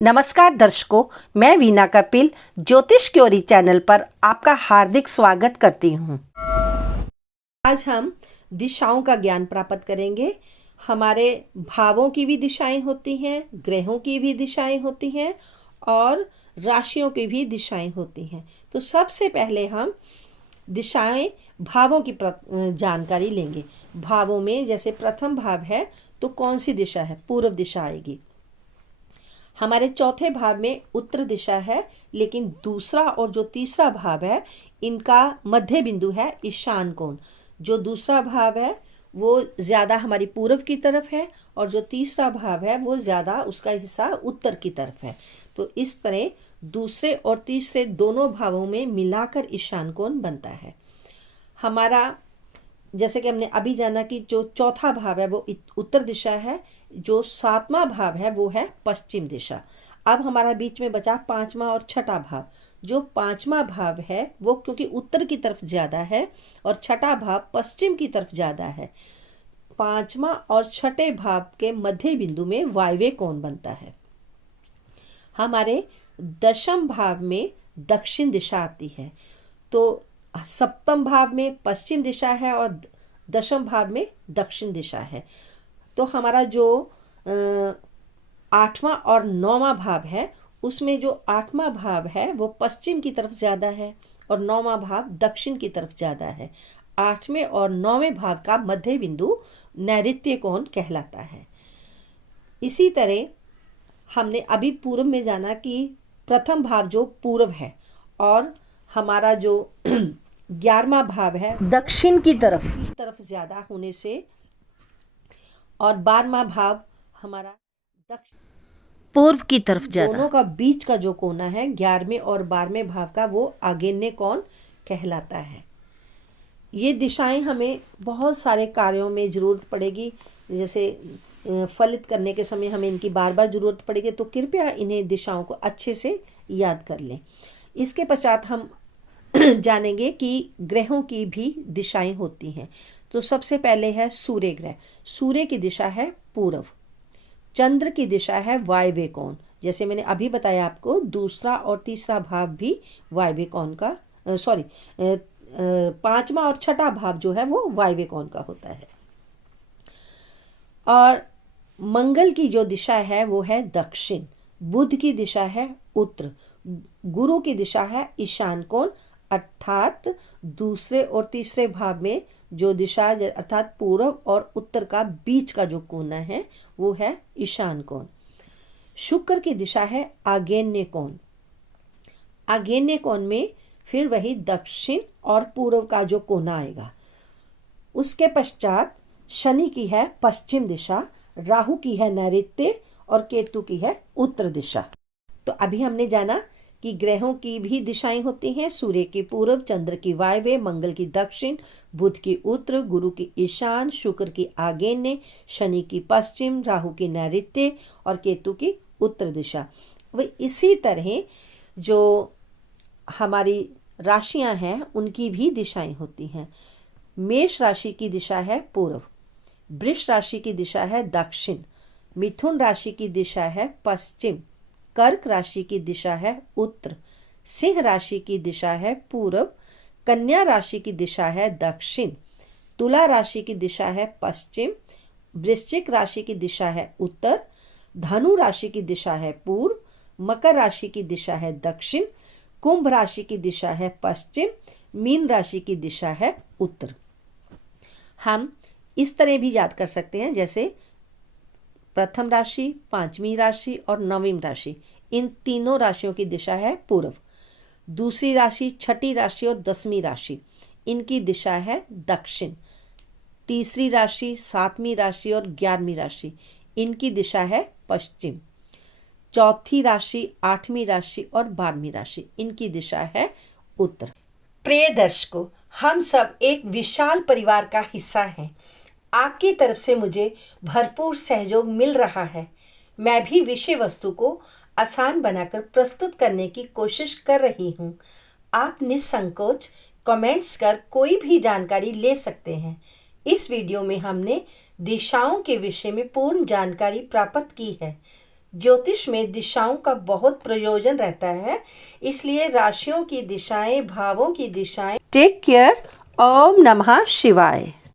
नमस्कार दर्शकों, मैं वीना कपिल ज्योतिष क्योरी चैनल पर आपका हार्दिक स्वागत करती हूँ। आज हम दिशाओं का ज्ञान प्राप्त करेंगे। हमारे भावों की भी दिशाएं होती हैं, ग्रहों की भी दिशाएं होती हैं और राशियों की भी दिशाएं होती हैं। तो सबसे पहले हम दिशाएं भावों की जानकारी लेंगे। भावों में जैसे प्रथम भाव है तो कौन सी दिशा है? पूर्व दिशा आएगी। हमारे चौथे भाव में उत्तर दिशा है, लेकिन दूसरा और जो तीसरा भाव है इनका मध्य बिंदु है ईशान कोण। जो दूसरा भाव है वो ज़्यादा हमारी पूर्व की तरफ है और जो तीसरा भाव है वो ज़्यादा उसका हिस्सा उत्तर की तरफ है। तो इस तरह दूसरे और तीसरे दोनों भावों में मिलाकर ईशान कोण बनता है। हमारा जैसे कि हमने अभी जाना कि जो चौथा भाव है वो उत्तर दिशा है, जो सातवां भाव है वो है पश्चिम दिशा। अब हमारा बीच में बचा पांचवा और छठा भाव। जो पांचवा भाव है वो क्योंकि उत्तर की तरफ ज़्यादा है और छठा भाव पश्चिम की तरफ ज़्यादा है, पांचवा और छठे भाव के मध्य बिंदु में वायव्य कोण बनता है। हमारे दशम भाव में दक्षिण दिशा आती है। तो सप्तम भाव में पश्चिम दिशा है और दशम भाव में दक्षिण दिशा है। तो हमारा जो आठवां और नौवां भाव है उसमें जो आठवां भाव है वो पश्चिम की तरफ ज़्यादा है और नौवां भाव दक्षिण की तरफ ज़्यादा है। आठवें और नौवें भाव का मध्य बिंदु नैऋत्य कोण कहलाता है। इसी तरह हमने अभी पूर्व में जाना कि प्रथम भाव जो पूर्व है और हमारा जो 11वां भाव है दक्षिण की तरफ ज़्यादा होने से और 12वां भाव हमारा दक्षिण पूर्व की तरफ ज़्यादा, दोनों का बीच का जो कोना है 11वें और 12वें भाव का वो आग्नेय कोण कहलाता है। ये दिशाएं हमें बहुत सारे कार्यों में ज़रूरत पड़ेगी। जैसे फलित करने के समय हमें इनकी बार बार ज़रूरत पड़ेगी, तो कृपया इन्हें दिशाओं को अच्छे से याद कर लें। इसके पश्चात हम जानेंगे कि ग्रहों की भी दिशाएं होती हैं। तो सबसे पहले है सूर्य ग्रह। सूर्य की दिशा है पूर्व, चंद्र की दिशा है वायव्य कोण। जैसे मैंने अभी बताया आपको, दूसरा और तीसरा भाव भी वायव्य कोण का पांचवा और छठा भाव जो है वो वायव्य कोण का होता है। और मंगल की जो दिशा है वो है दक्षिण, बुध की दिशा है उत्तर, गुरु की दिशा है ईशान कोण। अर्थात दूसरे और तीसरे भाव में जो दिशा अर्थात पूर्व और उत्तर का बीच का जो कोना है वो है ईशान कोण। शुक्र की दिशा है आग्नेय कोण। आग्नेय कोण में फिर वही दक्षिण और पूर्व का जो कोना आएगा। उसके पश्चात शनि की है पश्चिम दिशा, राहु की है नैऋत्य और केतु की है उत्तर दिशा। तो अभी हमने जाना कि ग्रहों की भी दिशाएं होती हैं। सूर्य की पूर्व, चंद्र की वायव्य, मंगल की दक्षिण, बुध की उत्तर, गुरु की ईशान, शुक्र की आग्नेय, शनि की पश्चिम, राहु की नैऋत्य और केतु की उत्तर दिशा। वह इसी तरह जो हमारी राशियां हैं उनकी भी दिशाएं होती हैं। मेष राशि की दिशा है पूर्व, वृष राशि की दिशा है दक्षिण, मिथुन राशि की दिशा है पश्चिम, कर्क राशि की दिशा है उत्तर, सिंह राशि की दिशा है पूर्व, कन्या राशि की दिशा है दक्षिण, तुला राशि की दिशा है पश्चिम, वृश्चिक राशि की दिशा है उत्तर, धनु राशि की दिशा है पूर्व, मकर राशि की दिशा है दक्षिण, कुंभ राशि की दिशा है पश्चिम, मीन राशि की दिशा है उत्तर। हम इस तरह भी याद कर सकते हैं, जैसे प्रथम राशि, पांचवी राशि और नवीं राशि, इन तीनों राशियों की दिशा है पूर्व। दूसरी राशि, छठी राशि और 10वीं राशि, इनकी दिशा है दक्षिण। तीसरी राशि, 7वीं राशि और 11वीं राशि, इनकी दिशा है पश्चिम। चौथी राशि, 8वीं राशि और 12वीं राशि, इनकी दिशा है उत्तर। प्रिय दर्शकों, हम सब एक विशाल परिवार का हिस्सा हैं। आपकी तरफ से मुझे भरपूर सहयोग मिल रहा है। मैं भी विषय वस्तु को आसान बनाकर प्रस्तुत करने की कोशिश कर रही हूँ। आप निसंकोच कमेंट्स कर कोई भी जानकारी ले सकते हैं। इस वीडियो में हमने दिशाओं के विषय में पूर्ण जानकारी प्राप्त की है। ज्योतिष में दिशाओं का बहुत प्रयोजन रहता है, इसलिए राशियों की दिशाएं, भावों की दिशाएं। Take care. ओम नमः शिवाय।